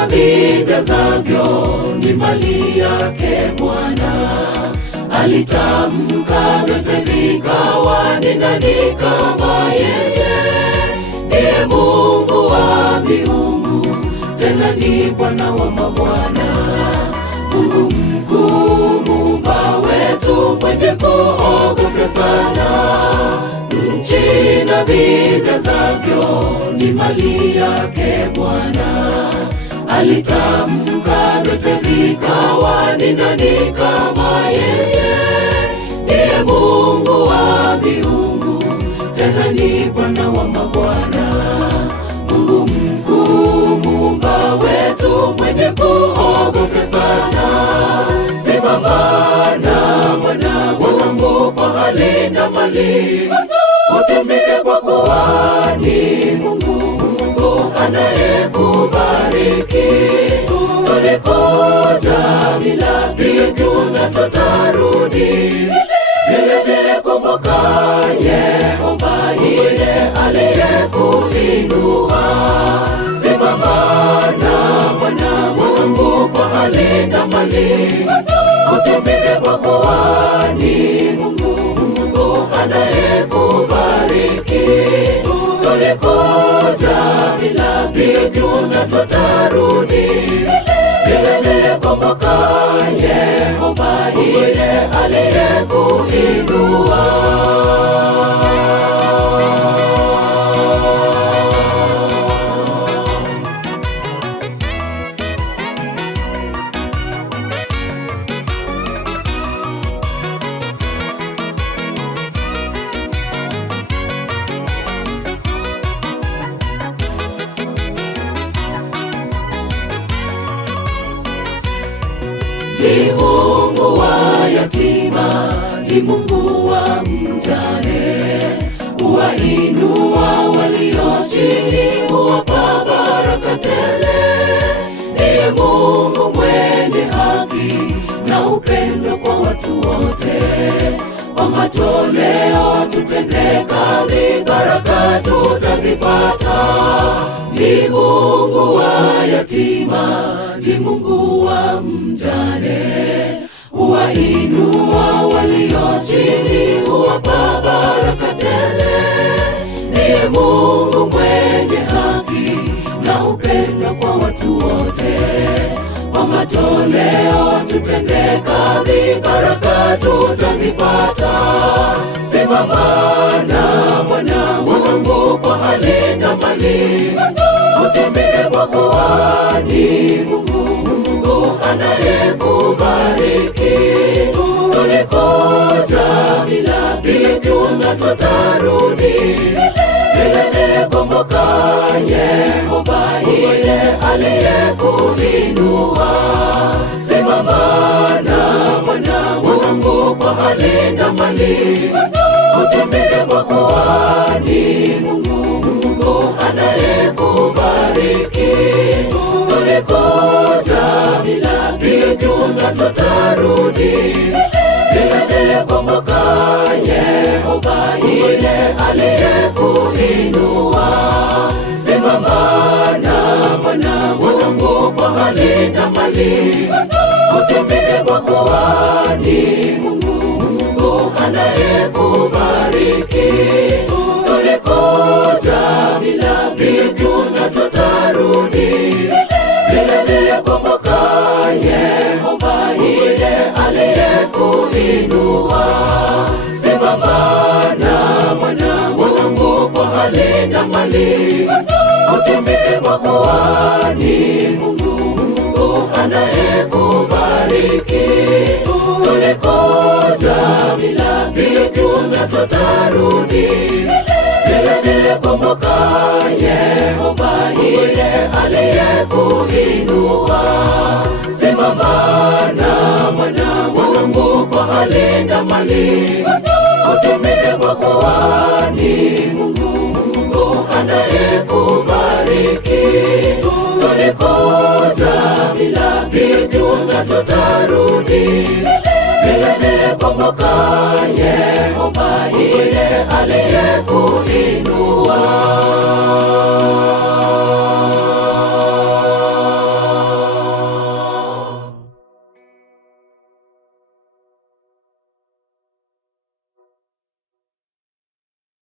na vijazavyo ni mali yake Bwana. Alitamka vyote vikawa, ni nani kama yeye? Ndiye Mungu wa miungu, tena ni Bwana wa mabwana. Mungu mkuu, Muumba wetu, mwenye kuogofya sana. Nchi na vijazavyo ni mali yake Bwana. Alitamka vyote vikawa, ni nani kama yeye? Ndiye Mungu wa miungu, tena ni Bwana wa mabwana. Mungu mkuu, Muumba wetu, mwenye kuogofya sana. Simama na Bwana Mungu kwa hali na mali, utumike kwa kuwa ni Mungu anayekubariki. Tulikuja bila kitu na tutarudi vile vile. Kumbuka Yehova yeye aliyekuinua. Simama na Bwana Mungu kwa hali na mali, utumike kwa kuwa ni Mungu anayekubariki. Tulikuja bila kitu na tutarudi vile vile. Kumbuka Yehova yeye aliyekuinua. Ni Mungu wa yatima, ni Mungu wa mjane. Huwainua walio chini, huwapa baraka tele. Ni Mungu mwenye haki na upendo kwa watu wote. Kwa matoleo tutende kazi, baraka tutazipata. Ni Mungu wa yatima, ni Mungu wa mjane. Huwainua walio chini, huwapa baraka tele. Ni Mungu mwenye haki na upendo kwa watu wote. Kwa matoleo tutende kazi, baraka tutazipata. Simama na Bwana Mungu kwa hali na mali, utumike kwa kuwa ni Mungu anayekubariki. Tulikuja bila kitu na tutarudi vile vile. Kumbuka Yehova yeye aliyekuinua. Simama na Bwana Mungu kwa hali na mali, utumike kwa kuwa ni Mungu anayekubariki. Tulikuja bila kitu na tutarudi vile vile. Kumbuka Yehova yeye aliyekuinua. Simama na Bwana Mungu kwa hali na mali, utumike kwa kuwa ni Mungu anayekubariki. Tulikuja bila kitu na tutarudi vile vile. Kumbuka Yehova yeye aliyekuinua. Simama na Bwana Mungu kwa hali na mali, utumike kwa kuwa ni Mungu anayekubariki. Tulikuja bila kitu na tutarudi vile vile. Kumbuka Yehova yeye aliyekuinua. Simama na Bwana Mungu kwa hali na mali, utumike kwa kuwa ni Mungu anayekubariki. Tulikuja bila kitu na tutarudi vile vile. Kumbuka Yehova yeye aliyekuinua.